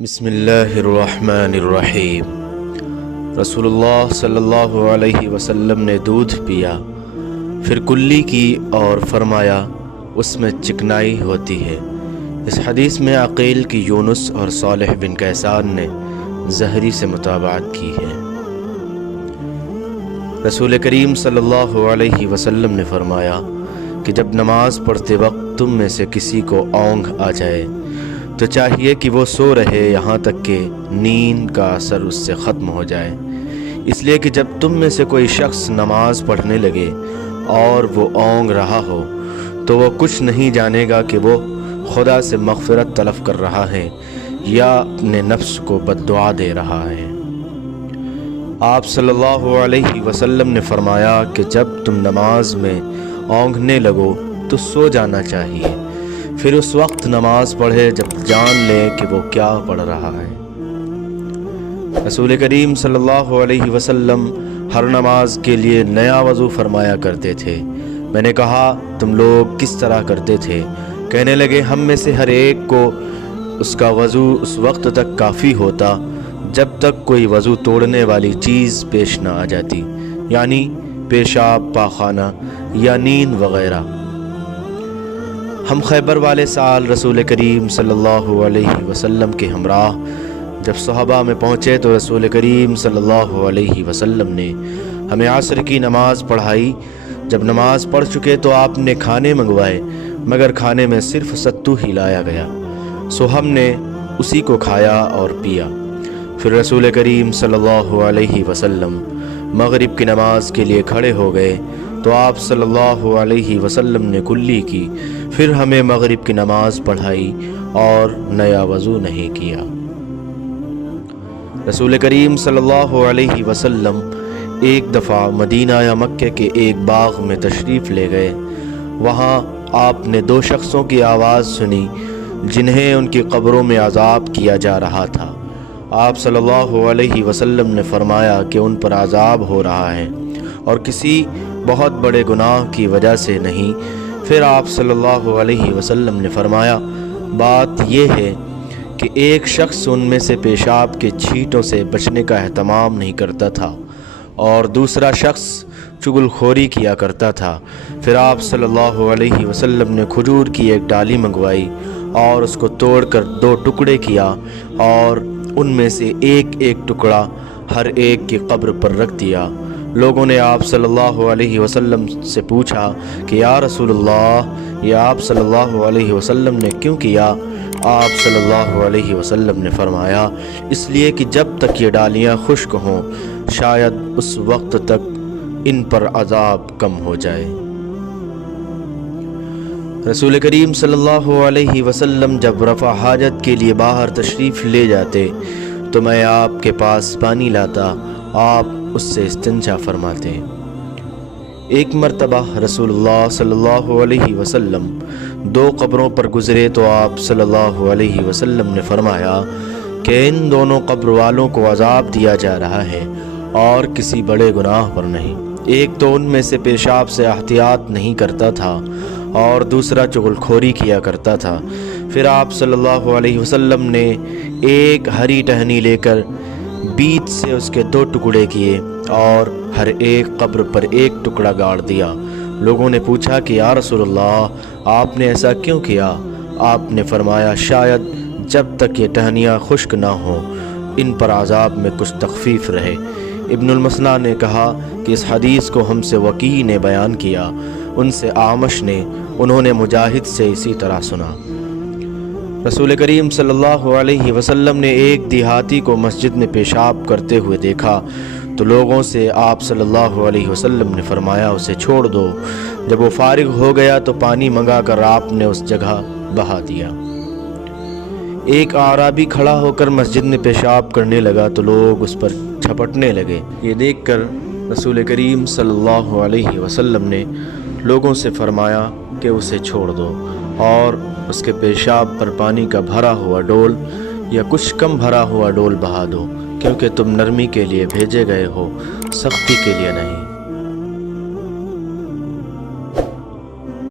بسم اللہ الرحمن الرحیم۔ رسول اللہ صلی اللہ علیہ وسلم نے دودھ پیا، پھر کلی کی اور فرمایا اس میں چکنائی ہوتی ہے۔ اس حدیث میں عقیل کی یونس اور صالح بن کیسان نے زہری سے متابعت کی ہے۔ رسول کریم صلی اللہ علیہ وسلم نے فرمایا کہ جب نماز پڑھتے وقت تم میں سے کسی کو اونگھ آ جائے تو چاہیے کہ وہ سو رہے یہاں تک کہ نیند کا اثر اس سے ختم ہو جائے، اس لیے کہ جب تم میں سے کوئی شخص نماز پڑھنے لگے اور وہ اونگھ رہا ہو تو وہ کچھ نہیں جانے گا کہ وہ خدا سے مغفرت طلب کر رہا ہے یا اپنے نفس کو بد دعا دے رہا ہے۔ آپ صلی اللہ علیہ وسلم نے فرمایا کہ جب تم نماز میں اونگھنے لگو تو سو جانا چاہیے، پھر اس وقت نماز پڑھے جب جان لے کہ وہ کیا پڑھ رہا ہے۔ رسول کریم صلی اللہ علیہ وسلم ہر نماز کے لیے نیا وضو فرمایا کرتے تھے۔ میں نے کہا تم لوگ کس طرح کرتے تھے؟ کہنے لگے ہم میں سے ہر ایک کو اس کا وضو اس وقت تک کافی ہوتا جب تک کوئی وضو توڑنے والی چیز پیش نہ آ جاتی، یعنی پیشاب، پاخانہ یا نیند وغیرہ۔ ہم خیبر والے سال رسول کریم صلی اللہ علیہ وسلم کے ہمراہ جب صحابہ میں پہنچے تو رسول کریم صلی اللہ علیہ وسلم نے ہمیں عصر کی نماز پڑھائی۔ جب نماز پڑھ چکے تو آپ نے کھانے منگوائے، مگر کھانے میں صرف ستو ہی لایا گیا، سو ہم نے اسی کو کھایا اور پیا۔ پھر رسول کریم صلی اللہ علیہ وسلم مغرب کی نماز کے لیے کھڑے ہو گئے تو آپ صلی اللہ علیہ وسلم نے کلی کی، پھر ہمیں مغرب کی نماز پڑھائی اور نیا وضو نہیں کیا۔ رسول کریم صلی اللہ علیہ وسلم ایک دفعہ مدینہ یا مکہ کے ایک باغ میں تشریف لے گئے۔ وہاں آپ نے دو شخصوں کی آواز سنی جنہیں ان کی قبروں میں عذاب کیا جا رہا تھا۔ آپ صلی اللہ علیہ وسلم نے فرمایا کہ ان پر عذاب ہو رہا ہے اور کسی بہت بڑے گناہ کی وجہ سے نہیں۔ پھر آپ صلی اللہ علیہ وسلم نے فرمایا بات یہ ہے کہ ایک شخص ان میں سے پیشاب کے چھینٹوں سے بچنے کا اہتمام نہیں کرتا تھا اور دوسرا شخص چغل خوری کیا کرتا تھا۔ پھر آپ صلی اللہ علیہ وسلم نے کھجور کی ایک ڈالی منگوائی اور اس کو توڑ کر دو ٹکڑے کیا اور ان میں سے ایک ایک ٹکڑا ہر ایک کی قبر پر رکھ دیا۔ لوگوں نے آپ صلی اللہ علیہ وسلم سے پوچھا کہ یا رسول اللہ، یہ آپ صلی اللہ علیہ وسلم نے کیوں کیا؟ آپ صلی اللہ علیہ وسلم نے فرمایا اس لیے کہ جب تک یہ ڈالیاں خشک ہوں شاید اس وقت تک ان پر عذاب کم ہو جائے۔ رسول کریم صلی اللہ علیہ وسلم جب رفع حاجت کے لیے باہر تشریف لے جاتے تو میں آپ کے پاس پانی لاتا، آپ اس سے استنجا فرماتے۔ ایک مرتبہ رسول اللہ صلی اللہ علیہ وسلم دو قبروں پر گزرے تو آپ صلی اللہ علیہ وسلم نے فرمایا کہ ان دونوں قبر والوں کو عذاب دیا جا رہا ہے اور کسی بڑے گناہ پر نہیں۔ ایک تو ان میں سے پیشاب سے احتیاط نہیں کرتا تھا اور دوسرا چغل خوری کیا کرتا تھا۔ پھر آپ صلی اللہ علیہ وسلم نے ایک ہری ٹہنی لے کر بیچ سے اس کے دو ٹکڑے کیے اور ہر ایک قبر پر ایک ٹکڑا گاڑ دیا۔ لوگوں نے پوچھا کہ یا رسول اللہ آپ نے ایسا کیوں کیا؟ آپ نے فرمایا شاید جب تک یہ ٹہنیاں خشک نہ ہوں ان پر عذاب میں کچھ تخفیف رہے۔ ابن المثنیٰ نے کہا کہ اس حدیث کو ہم سے وکیع نے بیان کیا، ان سے اعمش نے، انہوں نے مجاہد سے اسی طرح سنا۔ رسول کریم صلی اللہ علیہ وسلم نے ایک دیہاتی کو مسجد میں پیشاب کرتے ہوئے دیکھا تو لوگوں سے آپ صلی اللہ علیہ وسلم نے فرمایا اسے چھوڑ دو۔ جب وہ فارغ ہو گیا تو پانی منگا کر آپ نے اس جگہ بہا دیا۔ ایک اعرابی کھڑا ہو کر مسجد میں پیشاب کرنے لگا تو لوگ اس پر جھپٹنے لگے۔ یہ دیکھ کر رسول کریم صلی اللہ علیہ وسلم نے لوگوں سے فرمایا کہ اسے چھوڑ دو اور اس کے پیشاب پر پانی کا بھرا ہوا ڈول یا کچھ کم بھرا ہوا ڈول بہا دو، کیونکہ تم نرمی کے لیے بھیجے گئے ہو، سختی کے لیے نہیں۔